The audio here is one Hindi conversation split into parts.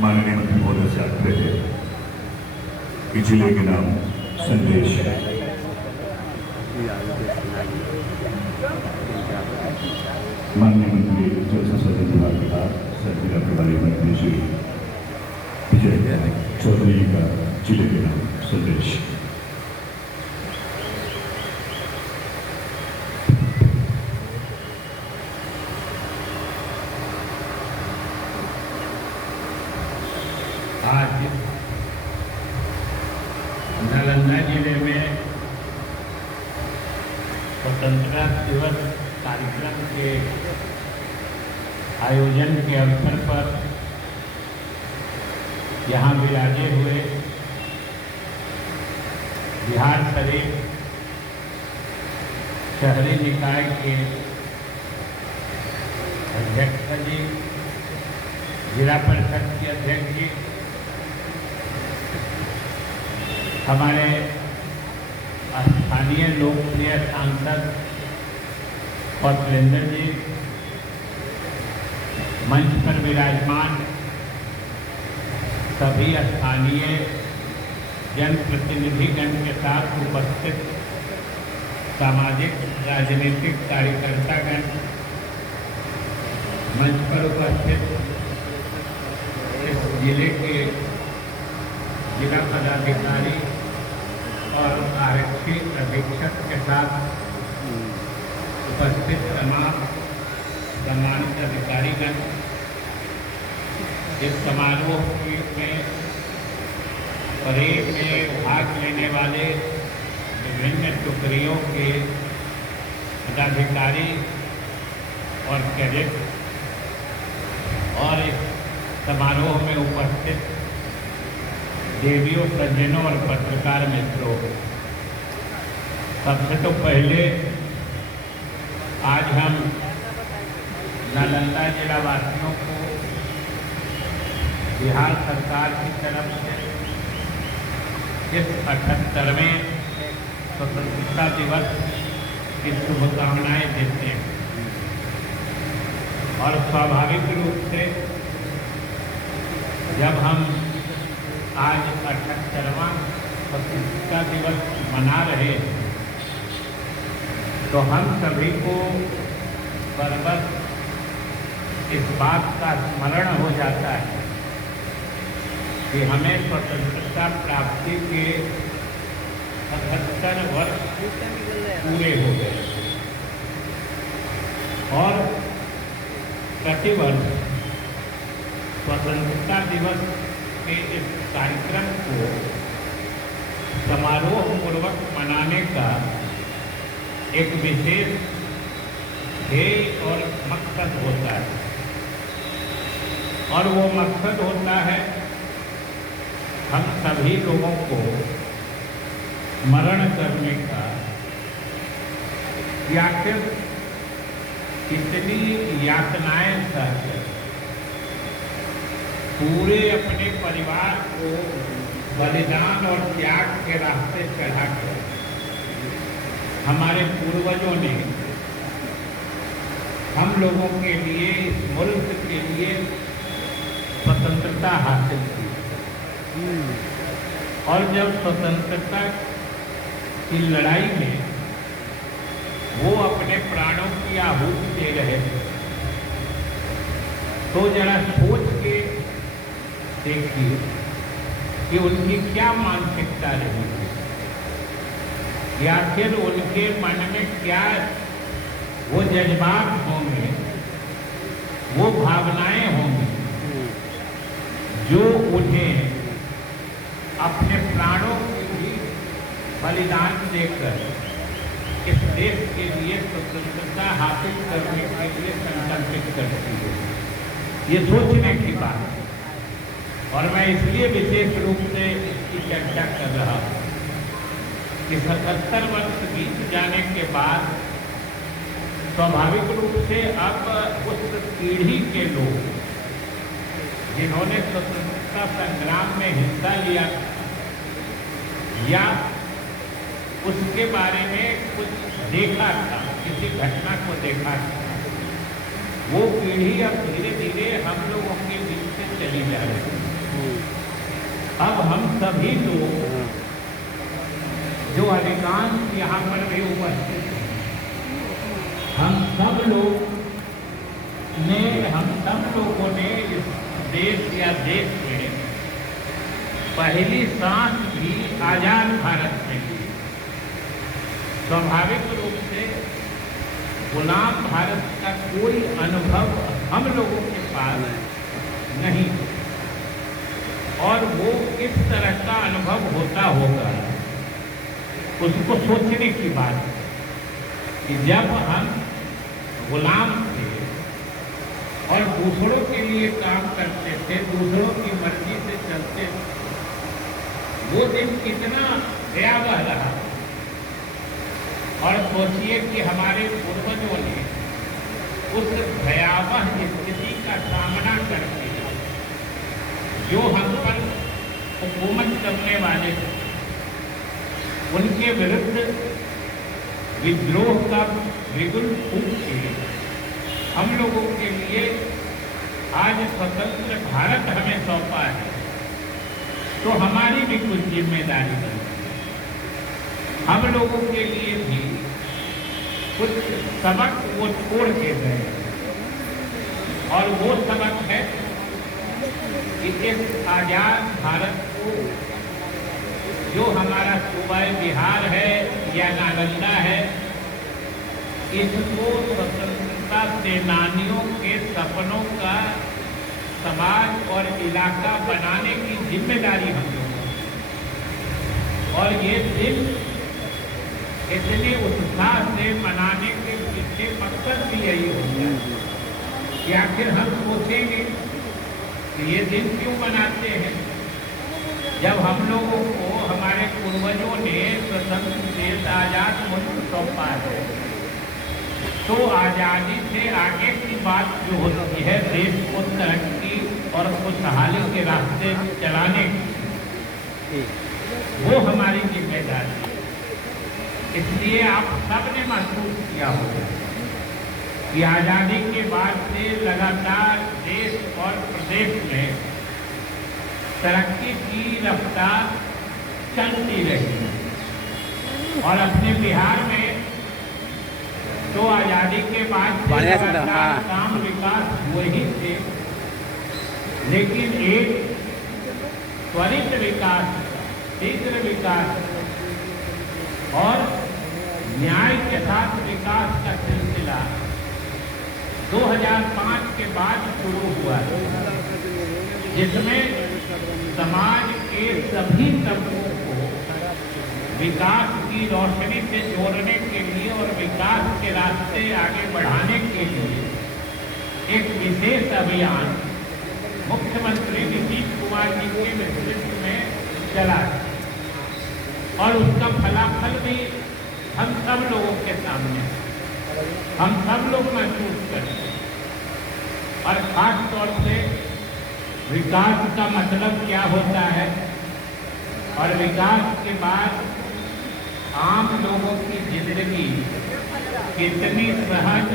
माननीय मंत्री महोदय से आग्रह है कि जिले के नाम संदेश है। माननीय मंत्री जल संसाधन विभाग के बाद जिला प्रभारी मंत्री श्री विजय चौधरी का जिले के नाम संदेश। आज नालंदा जिले में स्वतंत्रता दिवस कार्यक्रम के आयोजन के अवसर पर यहाँ विराजे हुए बिहारशरीफ शहरी निकाय के अध्यक्ष जी, जिला परिषद के अध्यक्ष जी, हमारे स्थानीय लोकप्रिय सांसद कौशलेंद्र जी, मंच पर विराजमान सभी स्थानीय जनप्रतिनिधिगण के साथ उपस्थित सामाजिक राजनीतिक कार्यकर्तागण, मंच पर उपस्थित इस जिले के जिला पदाधिकारी और आरक्षी अधीक्षक के साथ उपस्थित तमाम सम्मानित अधिकारीगण, इस समारोह में परेड में भाग लेने वाले विभिन्न टुकड़ियों के पदाधिकारी और कैडेट और इस समारोह में उपस्थित देवियों, सज्जनों और पत्रकार मित्रों, सबसे तो पहले आज हम नालंदा जिला वासियों को बिहार सरकार की तरफ से इस 78वें स्वतंत्रता दिवस की शुभकामनाएं देते हैं। और स्वाभाविक रूप से जब हम आज 78वां स्वतंत्रता दिवस मना रहे हैं तो हम सभी को बरबस इस बात का स्मरण हो जाता है कि हमें स्वतंत्रता प्राप्ति के 77 वर्ष पूरे हो गए और प्रतिवर्ष स्वतंत्रता दिवस के इस कार्यक्रम को समारोह पूर्वक मनाने का एक विशेष ध्येय और मकसद होता है। और वो मकसद होता है हम सभी लोगों को स्मरण करने का कि आखिर कितनी यातनाएं सहकर पूरे अपने परिवार को बलिदान और त्याग के रास्ते चढ़ाकर हमारे पूर्वजों ने हम लोगों के लिए, इस मुल्क के लिए स्वतंत्रता हासिल की। और जब स्वतंत्रता की लड़ाई में वो अपने प्राणों की आहुति दे रहे थे तो जरा सोच के देखिए कि उनकी क्या मानसिकता रही या फिर उनके मन में क्या वो जज्बात होंगे, वो भावनाएं होंगी जो उन्हें अपने प्राणों के भी बलिदान देकर इस देश के लिए स्वतंत्रता हासिल करने के लिए संकल्पित करती है। ये सोचने की बात है और मैं इसलिए विशेष रूप से इसकी चर्चा कर रहा हूँ कि 77 वर्ष बीत जाने के बाद स्वाभाविक रूप से अब उस पीढ़ी के लोग जिन्होंने स्वतंत्रता संग्राम में हिस्सा लिया या उसके बारे में कुछ देखा था, किसी घटना को देखा था, वो पीढ़ी अब धीरे धीरे हम लोगों के बीच से चली जा रही है। अब हम सभी लोग जो अधिकांश यहाँ पर भी उपस्थित हैं, हम सब लोगों ने इस देश या देश में पहली सांस भी आजाद भारत में ली। स्वाभाविक रूप से गुलाम भारत का कोई अनुभव हम लोगों के पास नहीं, और वो किस तरह का अनुभव होता होगा उसको सोचने की बात है कि जब हम गुलाम थे और दूसरों के लिए काम करते थे, दूसरों की मर्जी से चलते थे, वो दिन कितना भयावह रहा। और सोचिए कि हमारे पूर्वजों ने उस भयावह स्थिति का सामना करके जो हम पर हुकूमत करने वाले थे उनके विरुद्ध विद्रोह का बिगुल फूंक के हम लोगों के लिए आज स्वतंत्र भारत हमें सौंपा है, तो हमारी भी कुछ जिम्मेदारी बनती है। हम लोगों के लिए भी कुछ सबक वो छोड़ के गए, और वो सबक है कि इस आजाद भारत को, जो हमारा सूबा बिहार है या नालंदा है, इसको स्वतंत्रता सेनानियों के सपनों का समाज और इलाका बनाने की जिम्मेदारी हम लोगों की। और ये दिन इतने उत्साह से मनाने के पीछे मकसद भी यही होता है कि आखिर हम सोचेंगे कि ये दिन क्यों मनाते हैं, जब हम लोगों को हमारे पूर्वजों ने स्वतंत्र देश आजाद मुल्क सौंपा है, तो आजादी से आगे की बात जो होती है देश को तरक्की और खुशहाली के रास्ते चलाने की, वो हमारी जिम्मेदारी है। इसलिए आप सबने महसूस किया होगा कि आजादी के बाद से लगातार देश और प्रदेश में तरक्की की रफ्तार चलती रही, और अपने बिहार में तो आजादी के बाद से लगातार काम विकास हुए ही थे, लेकिन एक त्वरित विकास, शीघ्र विकास और न्याय के साथ विकास का सिलसिला 2005 के बाद शुरू हुआ, जिसमें समाज के सभी तबकों को विकास की रोशनी से जोड़ने के लिए और विकास के रास्ते आगे बढ़ाने के लिए एक विशेष अभियान मुख्यमंत्री नीतीश कुमार जी के नेतृत्व में चला, और उसका फलाफल भी हम सब लोगों के सामने, हम सब लोग महसूस करते हैं। और खास तौर से विकास का मतलब क्या होता है, और विकास के बाद आम लोगों की जिंदगी कितनी सहज,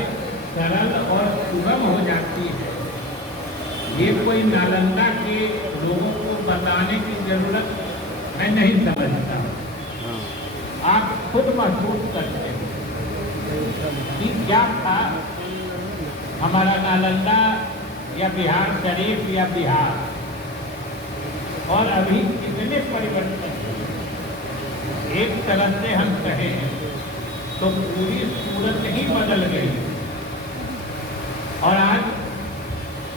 सरल और सुगम हो जाती है, ये कोई नालंदा के लोगों को बताने की जरूरत मैं नहीं समझता। आप खुद महसूस करते हैं कि क्या था हमारा नालंदा या बिहार शरीफ या बिहार, और अभी कितने परिवर्तन हुए। एक तरह से हम कहें तो पूरी सूरत ही बदल गई, और आज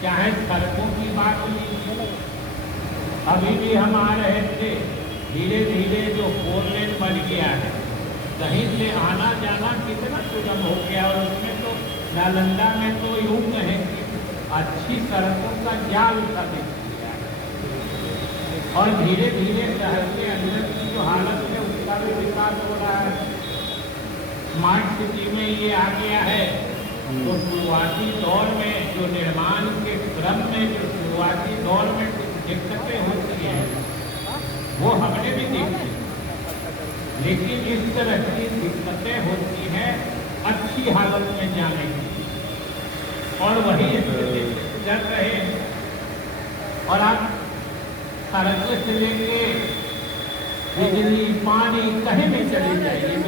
चाहे सड़कों की बात लीजिए, अभी भी हम आ रहे थे, धीरे धीरे जो 4 लेन बन गया है, कहीं से आना जाना कितना सुगम हो गया, और उसमें तो नालंदा में तो यूं कहें कि अच्छी सड़कों का जाल सा दिख गया है, और धीरे धीरे शहर के अंदर की जो हालत है उसका भी विकास हो रहा है। स्मार्ट सिटी में ये आ गया है, तो शुरुआती दौर में जो निर्माण के क्रम में जो शुरुआती दौर में कुछ दिक्कतें होती हैं वो हमने भी देखी, लेकिन इस तरह की दिक्कतें होती हैं अच्छी हालत में जाने की, और वही स्थिति कर रहे हैं। और आप सड़क से लेके बिजली पानी कहीं भी चले जाइए